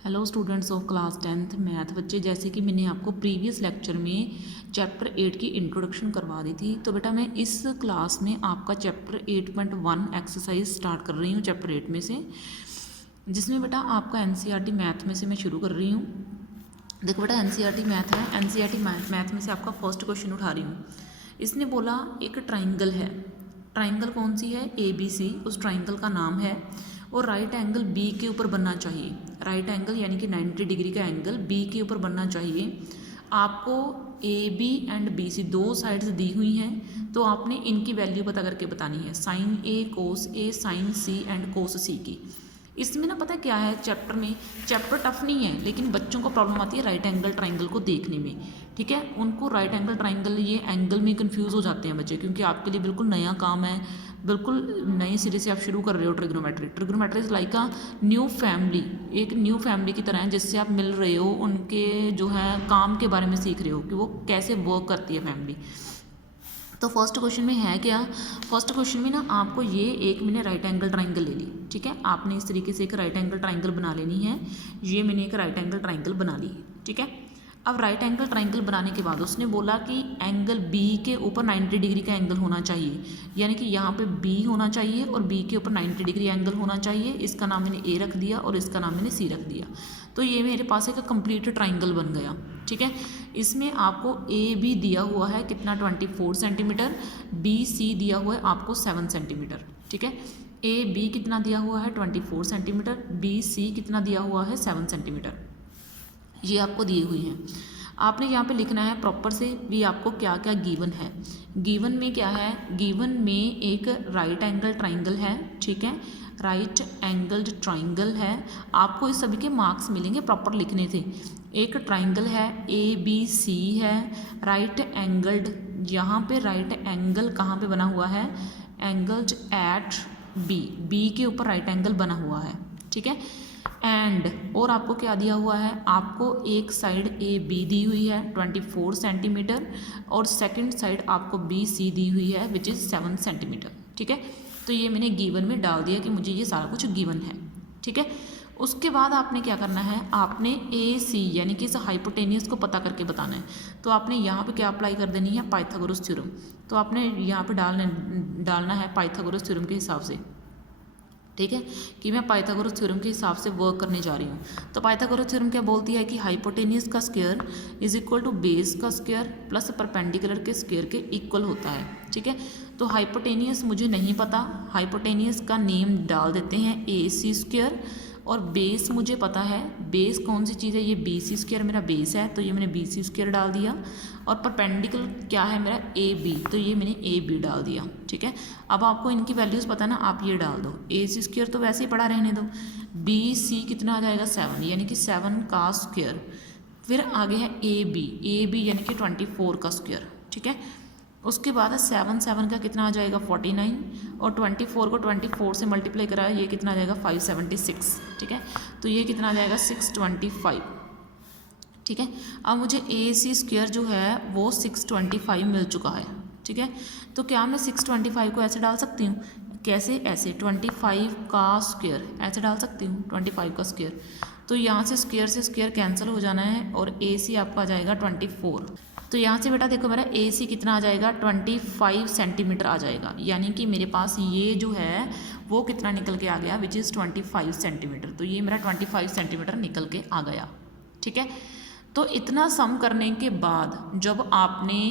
Hello students of class 10th math बच्चे, जैसे कि मैंने आपको प्रीवियस लेक्चर में चैप्टर 8 की इंट्रोडक्शन करवा दी थी। तो बेटा मैं इस क्लास में आपका चैप्टर 8.1 एक्सरसाइज स्टार्ट कर रही हूँ चैप्टर 8 में से, जिसमें बेटा आपका एनसीईआरटी मैथ में से मैं शुरू कर रही हूँ। देखो बेटा एनसीईआरटी मैथ है, एनसीईआरटी मैथ में से आपका फर्स्ट क्वेश्चन उठा रही हूँ। इसने बोला एक ट्राइंगल है, ट्राइंगल कौन सी है, ABC, उस ट्राइंगल का नाम है और राइट एंगल बी के ऊपर बनना चाहिए। राइट एंगल यानी कि 90 डिग्री का एंगल बी के ऊपर बनना चाहिए। आपको AB एंड BC दो साइड्स दी हुई हैं, तो आपने इनकी वैल्यू पता करके बतानी है, sine A cos A sine C and cos C की। इसमें ना पता क्या है, चैप्टर में चैप्टर टफ नहीं है, लेकिन बच्चों को प्रॉब्लम आती है राइट एंगल ट्राइंगल को देखने में। ठीक है, उनको राइट एंगल ट्राइंगल ये एंगल में कंफ्यूज हो जाते हैं बच्चे, क्योंकि आपके लिए बिल्कुल नया काम है, बिल्कुल नए सिरे से आप शुरू कर रहे हो। Trigonometry trigonometry is like a new family, एक न्यू फैमिली की तरह है, जिससे आप मिल रहे हो, उनके जो है काम के बारे में सीख रहे हो कि वो कैसे वर्क करती है फैमिली। तो फर्स्ट क्वेश्चन में है क्या, फर्स्ट क्वेश्चन में ना आपको ये एक मैंने राइट एंगल ट्राइंगल ले ली। ठीक है, आपने इस तरीके से एक राइट एंगल ट्राइंगल बना लेनी है। ये मैंने एक राइट एंगल ट्राइंगल बना ली। ठीक है, अब राइट एंगल ट्राइंगल बनाने के बाद उसने बोला कि एंगल बी के ऊपर 90 डिग्री का एंगल होना चाहिए, यानी कि यहाँ पे बी होना चाहिए और बी के ऊपर 90 डिग्री एंगल होना चाहिए। इसका नाम मैंने ए रख दिया और इसका नाम मैंने सी रख दिया। तो ये मेरे पास एक कंप्लीट ट्राइंगल बन गया। ठीक है, इसमें आपको ए बी दिया हुआ है कितना, 24 सेंटीमीटर, बी सी दिया हुआ है आपको 7 सेंटीमीटर। ठीक है, ए बी कितना दिया हुआ है 24 सेंटीमीटर, बी सी कितना दिया हुआ है 7 सेंटीमीटर, ये आपको दिए हुई हैं। आपने यहाँ पे लिखना है प्रॉपर से भी आपको क्या क्या गिवन है। गिवन में क्या है, गिवन में एक राइट एंगल ट्राइंगल है। ठीक है, राइट एंगल्ड ट्राइंगल है, आपको इस सभी के मार्क्स मिलेंगे प्रॉपर लिखने से। एक ट्राइंगल है ABC है, राइट एंगल्ड, यहाँ पे राइट एंगल कहाँ पे बना हुआ है, एंगल्ड एट बी के ऊपर राइट एंगल बना हुआ है। ठीक है, एंड और आपको क्या दिया हुआ है, आपको एक साइड AB दी हुई है 24 सेंटीमीटर और सेकंड साइड आपको BC दी हुई है विच इज़ 7 सेंटीमीटर। ठीक है, तो ये मैंने गिवन में डाल दिया कि मुझे ये सारा कुछ गिवन है। ठीक है, उसके बाद आपने क्या करना है, आपने AC यानी कि इस हाइपोटेनियस को पता करके बताना है। तो आपने यहाँ पे क्या अप्लाई कर देनी है, पाइथागोरस थ्योरम। तो आपने यहाँ पे डालना है पाइथागोरस थ्योरम के हिसाब से। ठीक है, कि मैं पाइथागोरस थ्योरम के हिसाब से वर्क करने जा रही हूँ। तो पाइथागोरस थ्योरम क्या बोलती है कि हाइपोटेनियस का square is equal to base का स्क्वायर प्लस परपेंडिकुलर के स्क्वायर के इक्वल होता है। ठीक है, तो हाइपोटेनियस मुझे नहीं पता, हाइपोटेनियस का नेम डाल देते हैं AC स्क्वायर, और बेस मुझे पता है, बेस कौन सी चीज़ है, ये BC स्क्वायर मेरा बेस है, तो ये मैंने BC स्क्वायर डाल दिया। और परपेंडिकुलर क्या है मेरा AB, तो ये मैंने AB डाल दिया। ठीक है, अब आपको इनकी वैल्यूज़ पता है ना, आप ये डाल दो। AC स्क्वायर तो वैसे ही पड़ा रहने दो, BC कितना आ जाएगा 7, यानी कि 7 का स्क्वायर। फिर आगे है AB यानी कि 24 का स्क्वायर। ठीक है, उसके बाद है 7 का कितना आ जाएगा 49, और 24 को 24 से मल्टीप्लाई करा है, ये कितना आ जाएगा 576। ठीक है, तो ये कितना आ जाएगा 625। ठीक है, अब मुझे AC स्क्वायर जो है वो 625 मिल चुका है। ठीक है, तो क्या मैं 625 को ऐसे डाल सकती हूँ, कैसे, ऐसे 25 का स्क्वायर ऐसे डाल सकती हूँ, 25 का स्क्वायर। तो यहाँ से स्क्वायर कैंसिल हो जाना है और AC आपका आ जाएगा 24। तो यहाँ से बेटा देखो मेरा AC कितना आ जाएगा 25 सेंटीमीटर आ जाएगा, यानी कि मेरे पास ये जो है वो कितना निकल के आ गया विच इज़ 25 सेंटीमीटर। तो ये मेरा 25 सेंटीमीटर निकल के आ गया। ठीक है, तो इतना सम करने के बाद जब आपने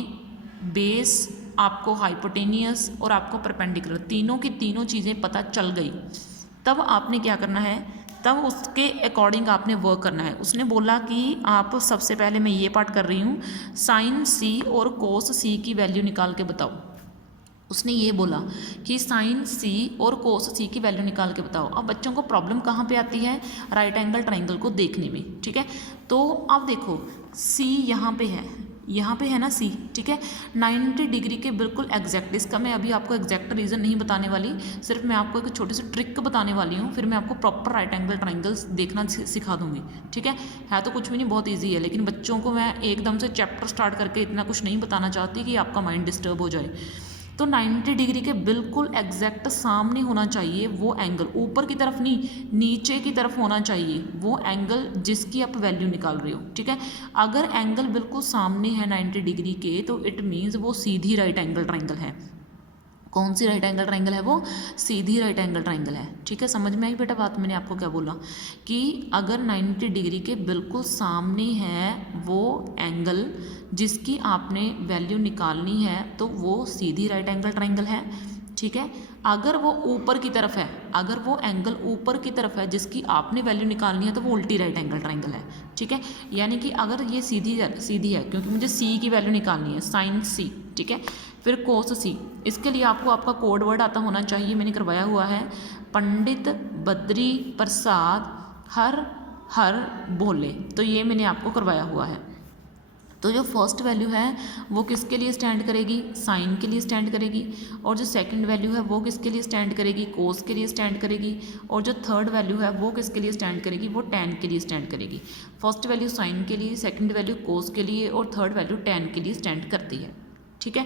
बेस, आपको हाइपोटेनियस और आपको परपेंडिकुलर तीनों की तीनों चीज़ें पता चल गई, तब आपने क्या करना है, तब उसके अकॉर्डिंग आपने वर्क करना है। उसने बोला कि आप सबसे पहले, मैं ये पार्ट कर रही हूँ, साइन C और कोस C की वैल्यू निकाल के बताओ। उसने ये बोला कि साइन C और कोस C की वैल्यू निकाल के बताओ। अब बच्चों को प्रॉब्लम कहाँ पे आती है, राइट एंगल ट्राइंगल को देखने में। ठीक है, तो अब देखो C यहाँ पे है ना C। ठीक है, 90 डिग्री के बिल्कुल एग्जैक्ट, इसका मैं अभी आपको एग्जैक्ट रीज़न नहीं बताने वाली, सिर्फ मैं आपको एक छोटी सी ट्रिक बताने वाली हूँ, फिर मैं आपको प्रॉपर राइट एंगल ट्राइंगल्स देखना सिखा दूँगी। ठीक है तो कुछ भी नहीं, बहुत ईजी है, लेकिन बच्चों को मैं एकदम से चैप्टर स्टार्ट करके इतना कुछ नहीं बताना चाहती कि आपका माइंड डिस्टर्ब हो जाए। तो 90 डिग्री के बिल्कुल एग्जैक्ट सामने होना चाहिए वो एंगल, ऊपर की तरफ नहीं, नीचे की तरफ होना चाहिए वो एंगल जिसकी आप वैल्यू निकाल रहे हो, ठीक है। अगर एंगल बिल्कुल सामने है 90 डिग्री के, तो इट मीन्स वो सीधी राइट एंगल ट्राइंगल है। कौन सी राइट एंगल ट्राइंगल है? वो सीधी राइट एंगल ट्राइंगल है, ठीक है। समझ में आई बेटा बात? मैंने आपको क्या बोला कि अगर 90 डिग्री के बिल्कुल सामने है वो एंगल जिसकी आपने वैल्यू निकालनी है, तो वो सीधी राइट एंगल ट्राइंगल है, ठीक है। अगर वो ऊपर की तरफ है, अगर वो एंगल ऊपर की तरफ है जिसकी आपने वैल्यू निकालनी है, तो वो उल्टी राइट एंगल ट्राइंगल है, ठीक है। यानी कि अगर ये सीधी है क्योंकि मुझे सी की वैल्यू निकालनी है, साइन सी, ठीक है। फिर कोस सी, इसके लिए आपको आपका कोड वर्ड आता होना चाहिए, मैंने करवाया हुआ है, पंडित बद्री प्रसाद हर बोले, तो ये मैंने आपको करवाया हुआ है। तो जो फर्स्ट वैल्यू है वो किसके लिए स्टैंड करेगी? साइन के लिए स्टैंड करेगी। और जो सेकंड वैल्यू है वो किसके लिए स्टैंड करेगी? कोस के लिए स्टैंड करेगी। और जो थर्ड वैल्यू है वो किसके लिए स्टैंड करेगी? वो टैन के लिए स्टैंड करेगी। फर्स्ट वैल्यू साइन के लिए, सेकंड वैल्यू कोस के लिए और थर्ड वैल्यू टैन के लिए स्टैंड करती है, ठीक है।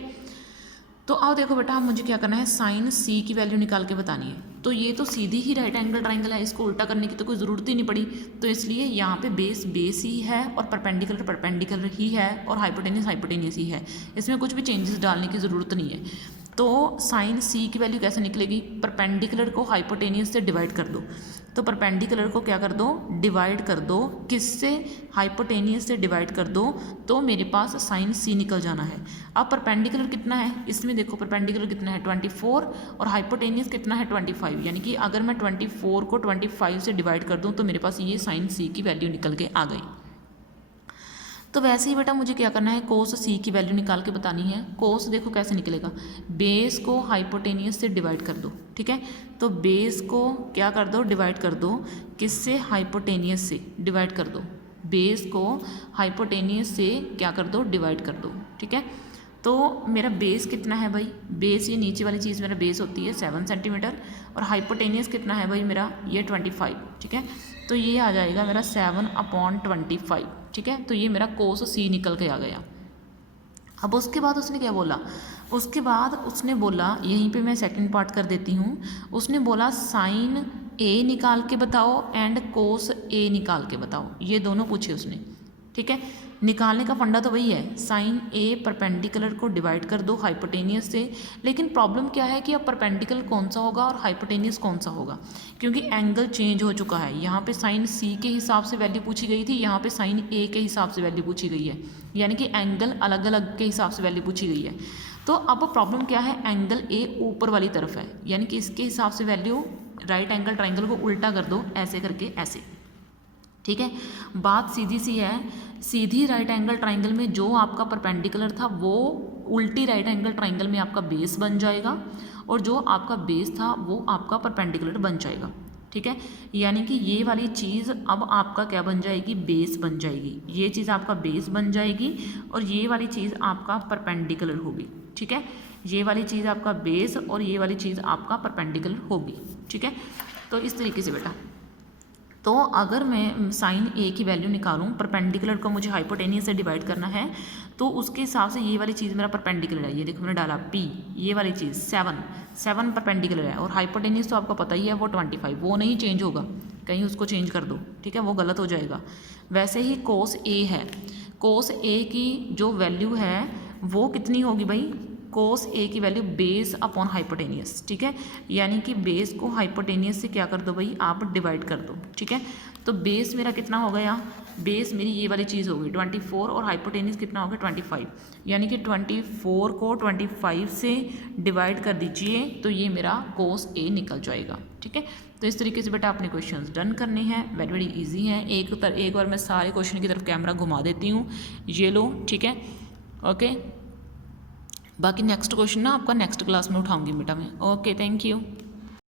तो आओ देखो बेटा, अब मुझे क्या करना है, साइन सी की वैल्यू निकाल के बतानी है। तो ये तो सीधी ही राइट एंगल ट्राइंगल है, इसको उल्टा करने की तो कोई ज़रूरत ही नहीं पड़ी। तो इसलिए यहाँ पे बेस ही है और परपेंडिकुलर ही है और हाइपोटेनियस ही है, इसमें कुछ भी चेंजेस डालने की ज़रूरत नहीं है। तो साइन सी की वैल्यू कैसे निकलेगी? परपेंडिकुलर को हाइपोटेनियस से डिवाइड कर दो। तो परपेंडिकुलर को क्या कर दो? डिवाइड कर दो, किससे? हाइपोटेनियस से डिवाइड कर दो, तो मेरे पास साइन सी निकल जाना है। अब परपेंडिकुलर कितना है इसमें? देखो परपेंडिकुलर कितना है 24 और हाइपोटेनियस कितना है 25, यानी कि अगर मैं 24 को 25 से डिवाइड कर दूँ तो मेरे पास ये साइन सी की वैल्यू निकल के आ गई। तो वैसे ही बेटा मुझे क्या करना है, कोस सी की वैल्यू निकाल के बतानी है। कोस देखो कैसे निकलेगा, बेस को हाइपोटेनियस से डिवाइड कर दो, ठीक है। तो बेस को क्या कर दो? डिवाइड कर दो, किससे? हाइपोटेनियस से डिवाइड कर दो। बेस को हाइपोटेनियस से क्या कर दो? डिवाइड कर दो, ठीक है। तो मेरा बेस कितना है भाई? बेस ये नीचे वाली चीज़ मेरा बेस होती है 7 सेंटीमीटर, और हाइपोटेनियस कितना है भाई मेरा? ये 25, ठीक है। तो ये आ जाएगा मेरा 7/25, ठीक है। तो ये मेरा कोस सी निकल के आ गया। अब उसके बाद उसने क्या बोला? उसके बाद उसने बोला, यहीं पे मैं सेकंड पार्ट कर देती हूँ। उसने बोला साइन ए निकाल के बताओ एंड कोस ए निकाल के बताओ, ये दोनों पूछे उसने, ठीक है। निकालने का फंडा तो वही है, साइन ए परपेंडिकुलर को डिवाइड कर दो हाइपोटेनियस से। लेकिन प्रॉब्लम क्या है कि अब परपेंडिकुलर कौन सा होगा और हाइपोटेनियस कौन सा होगा, क्योंकि एंगल चेंज हो चुका है। यहाँ पे साइन सी के हिसाब से वैल्यू पूछी गई थी, यहाँ पे साइन ए के हिसाब से वैल्यू पूछी गई है, यानी कि एंगल अलग अलग के हिसाब से वैल्यू पूछी गई है। तो अब प्रॉब्लम क्या है, एंगल ए ऊपर वाली तरफ है, यानी कि इसके हिसाब से वैल्यू राइट एंगल ट्राइंगल को उल्टा कर दो, ऐसे करके ऐसे, ठीक है। बात सीधी सी है, सीधी राइट एंगल ट्राइंगल में जो आपका परपेंडिकुलर था वो उल्टी राइट एंगल ट्राइंगल में आपका बेस बन जाएगा, और जो आपका बेस था वो आपका परपेंडिकुलर बन जाएगा, ठीक है। यानी कि ये वाली चीज़ अब आपका क्या बन जाएगी? बेस बन जाएगी। ये चीज़ आपका बेस बन जाएगी और ये वाली चीज़ आपका परपेंडिकुलर होगी, ठीक है। ये वाली चीज़ आपका बेस और ये वाली चीज़ आपका परपेंडिकुलर होगी, ठीक है। तो इस तरीके से बेटा, तो अगर मैं साइन ए की वैल्यू निकालूं, परपेंडिकुलर को मुझे हाइपोटेनियस से डिवाइड करना है, तो उसके हिसाब से ये वाली चीज़ मेरा परपेंडिकुलर है। ये देखो मैंने डाला पी, ये वाली चीज़ 7 परपेंडिकुलर है, और हाइपोटेनियस तो आपको पता ही है वो 25, वो नहीं चेंज होगा, कहीं उसको चेंज कर दो, ठीक है, वो गलत हो जाएगा। वैसे ही कोस ए है, कोस ए की जो वैल्यू है वो कितनी होगी भाई? कोस ए की वैल्यू बेस अपॉन हाइपोटेनियस, ठीक है। यानी कि बेस को हाइपोटेनियस से क्या कर दो भाई? आप डिवाइड कर दो, ठीक है। तो बेस मेरा कितना हो गया? बेस मेरी ये वाली चीज़ होगी 24, और हाइपोटेनियस कितना हो गया? 25, यानी कि 24 को 25 से डिवाइड कर दीजिए, तो ये मेरा कोस ए निकल जाएगा, ठीक है। तो इस तरीके से बेटा अपने क्वेश्चंस डन करने हैं, वेरी ईजी हैं। एक बार मैं सारे क्वेश्चन की तरफ कैमरा घुमा देती हूँ, ये लो, ठीक है, ओके। बाकी नेक्स्ट क्वेश्चन ना आपका नेक्स्ट क्लास में उठाऊंगी बेटा मैं। Okay, thank you.